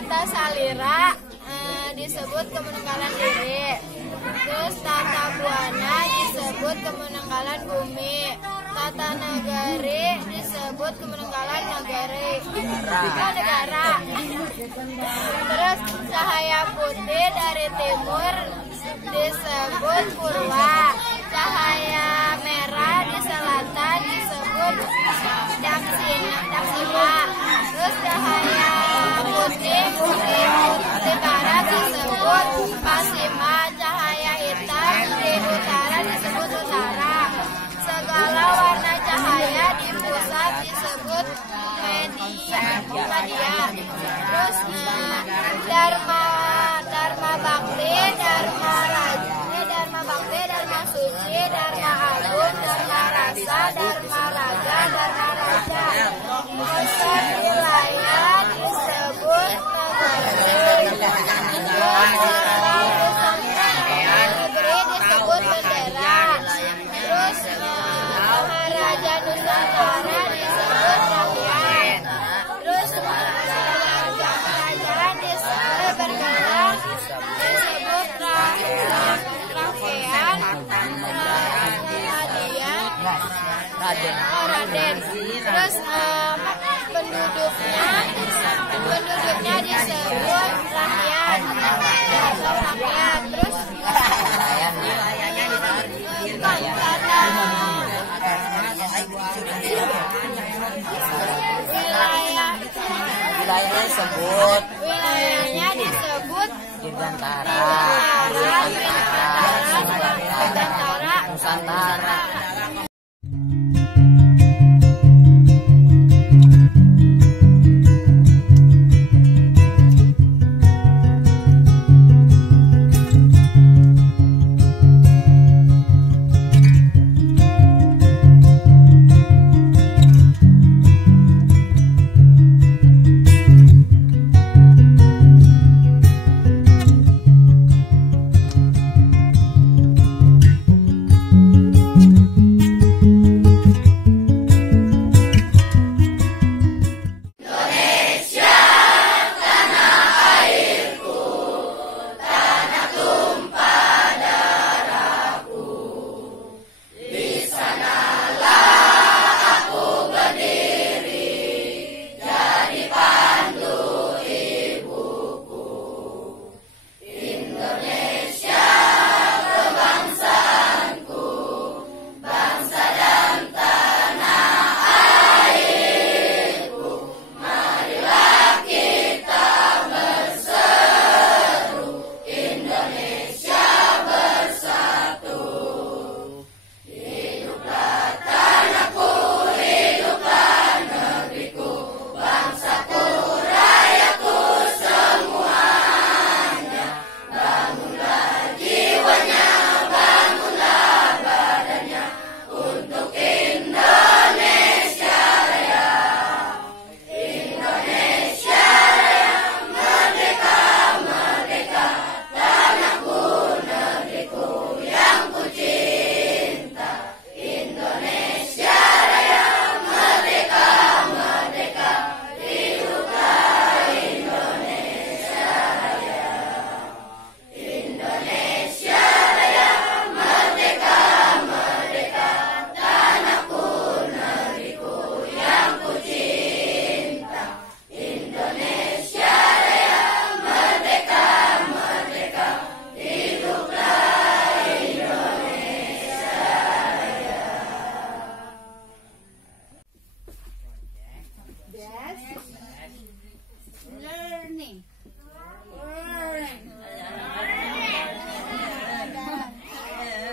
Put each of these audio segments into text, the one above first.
tata salira disebut kemeninggalan diri. Terus tata buana disebut kemeninggalan bumi. Tata nagari disebut kemeninggalan negara. Terus cahaya putih dari timur disebut purwa. Cahaya merah di selatan disebut daksina. Terus cahaya putih di barat disebut pasima. Cahaya hitam di utara disebut utara. Segala warna cahaya di pusat disebut media. Terus dharma bakti, dharma raja, dharma bakti, dharma suci, dharma agung, dharma rasa, dharma raga, dharma raja. Terus wilayah disebut negara. Negara disebut kerajaan atau rahaja. Terus raja Nusantara disebut kalian. Terus kerajaan disebut bergerak disebut Konsep tata negara terus penduduknya disebut rakyat. Terus wilayahnya disebut wilayahnya disebut Dirgantara. Nusantara.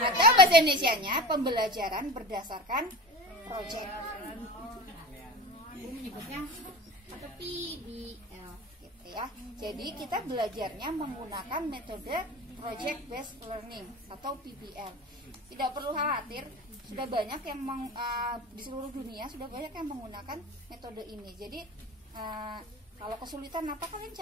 Atau bahasa Indonesianya pembelajaran berdasarkan proyek. Ini menyebutnya atau PBL gitu ya. Jadi kita belajarnya menggunakan metode project based learning atau PBL. Tidak perlu khawatir, sudah banyak yang di seluruh dunia sudah banyak yang menggunakan metode ini. Jadi kalau kesulitan apa kalian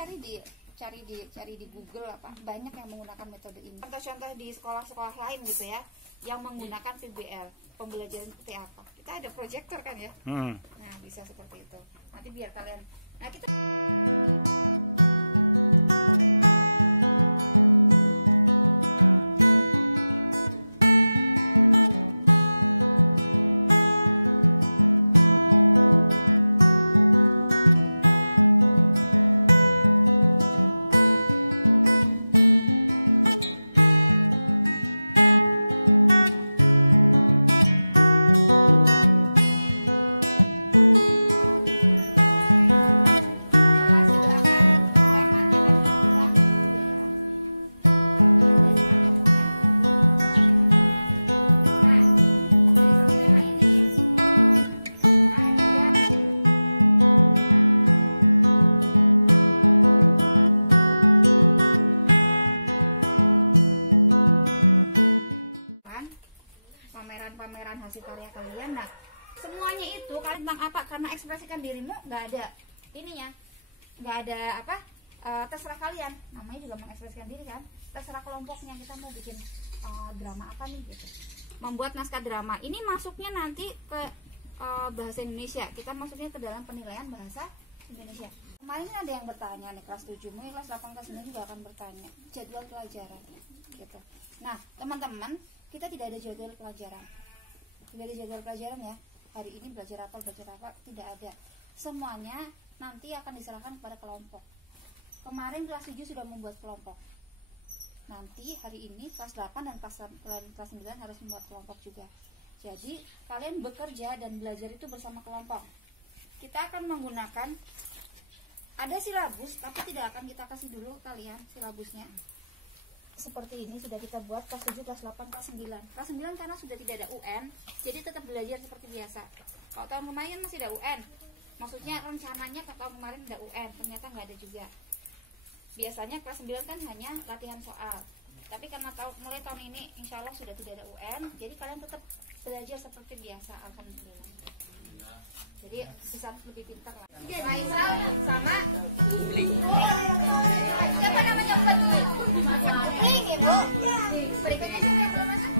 cari di Google, apa banyak yang menggunakan metode ini. Contoh-contoh di sekolah-sekolah lain gitu ya yang menggunakan PBL, pembelajaran seperti apa. Kita ada proyektor kan ya. Nah bisa seperti itu. Nanti biar kalian, nah kita hasil karya kalian. Nah, semuanya itu kalian tentang apa? Karena ekspresikan dirimu nggak ada ininya, nggak ada apa, terserah kalian. Namanya juga mengekspresikan diri kan, terserah kelompoknya kita mau bikin drama apa nih gitu. Membuat naskah drama ini masuknya nanti ke bahasa Indonesia, kita masuknya ke dalam penilaian bahasa Indonesia. Kemarin ada yang bertanya nih, kelas 7, mungkin kelas 8, kelas 9 juga akan bertanya jadwal pelajaran gitu. Nah teman-teman, kita tidak ada jadwal pelajaran, tidak ada jadwal pelajaran ya, hari ini belajar apa, tidak ada. Semuanya nanti akan diserahkan kepada kelompok. Kemarin kelas 7 sudah membuat kelompok, nanti hari ini kelas 8 dan kelas 9 harus membuat kelompok juga. Jadi kalian bekerja dan belajar itu bersama kelompok. Kita akan menggunakan, ada silabus tapi tidak akan kita kasih dulu kalian silabusnya. Seperti ini sudah kita buat kelas 7, kelas 8, kelas 9. Kelas 9 karena sudah tidak ada UN, jadi tetap belajar seperti biasa. Kalau tahun kemarin masih ada UN, maksudnya rencananya ke tahun kemarin ada UN, ternyata nggak ada juga. Biasanya kelas 9 kan hanya latihan soal, tapi karena mulai tahun ini insya Allah sudah tidak ada UN, jadi kalian tetap belajar seperti biasa. Alhamdulillah, jadi bisa lebih pintar lah. Faisal sama siapa namanya pembantunya? Ini Ibu. Berikutnya siapa yang belum masuk?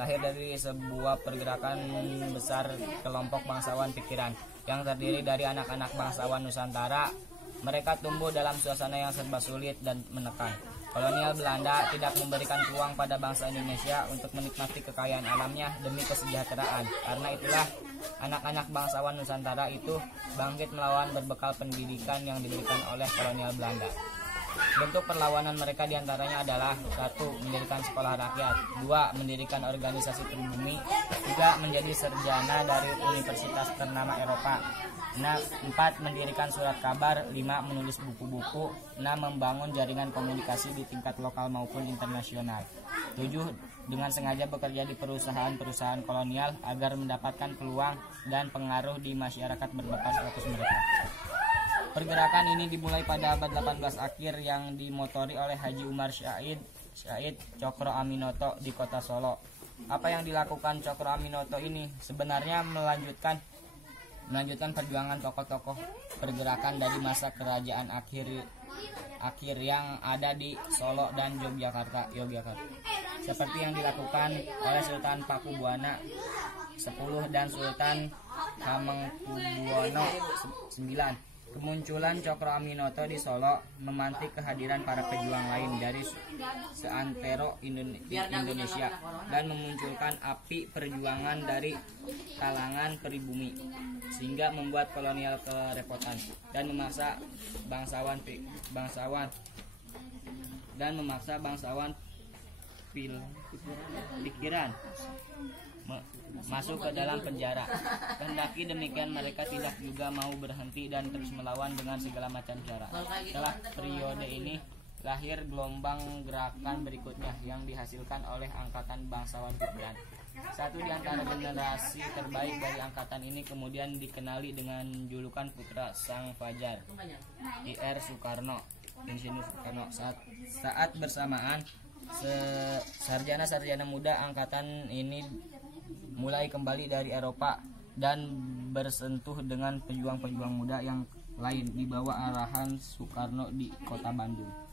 Lahir dari sebuah pergerakan besar kelompok bangsawan pikiran yang terdiri dari anak-anak bangsawan Nusantara. Mereka tumbuh dalam suasana yang serba sulit dan menekan. Kolonial Belanda tidak memberikan peluang pada bangsa Indonesia untuk menikmati kekayaan alamnya demi kesejahteraan. Karena itulah anak-anak bangsawan Nusantara itu bangkit melawan berbekal pendidikan yang diberikan oleh kolonial Belanda. Bentuk perlawanan mereka diantaranya adalah 1. Mendirikan sekolah rakyat, 2. Mendirikan organisasi pribumi, 3. Menjadi sarjana dari universitas ternama Eropa, 4. Mendirikan surat kabar, 5. Menulis buku-buku, 6. Membangun jaringan komunikasi di tingkat lokal maupun internasional, 7. Dengan sengaja bekerja di perusahaan-perusahaan kolonial agar mendapatkan peluang dan pengaruh di masyarakat berbagai status mereka. Pergerakan ini dimulai pada abad 18 akhir yang dimotori oleh Haji Umar Syahid Cokro Aminoto di kota Solo. Apa yang dilakukan Cokro Aminoto ini sebenarnya melanjutkan perjuangan tokoh-tokoh pergerakan dari masa kerajaan akhir yang ada di Solo dan Yogyakarta. Seperti yang dilakukan oleh Sultan Pakubuwana X dan Sultan Hamengkubuwono IX. Kemunculan Cokro Aminoto di Solo memantik kehadiran para pejuang lain dari seantero Indonesia dan memunculkan api perjuangan dari kalangan pribumi, sehingga membuat kolonial kerepotan dan memaksa bangsawan pikiran, masuk ke dalam penjara. Kendaki demikian, mereka tidak juga mau berhenti dan terus melawan dengan segala macam cara. Setelah periode ini lahir gelombang gerakan berikutnya yang dihasilkan oleh angkatan bangsawan pikiran. Satu di antara generasi terbaik dari angkatan ini kemudian dikenali dengan julukan Putra Sang Fajar, Ir Soekarno, Insinyur Soekarno. Saat bersamaan, sarjana-sarjana muda angkatan ini mulai kembali dari Eropa dan bersentuh dengan pejuang-pejuang muda yang lain di bawah arahan Soekarno di kota Bandung.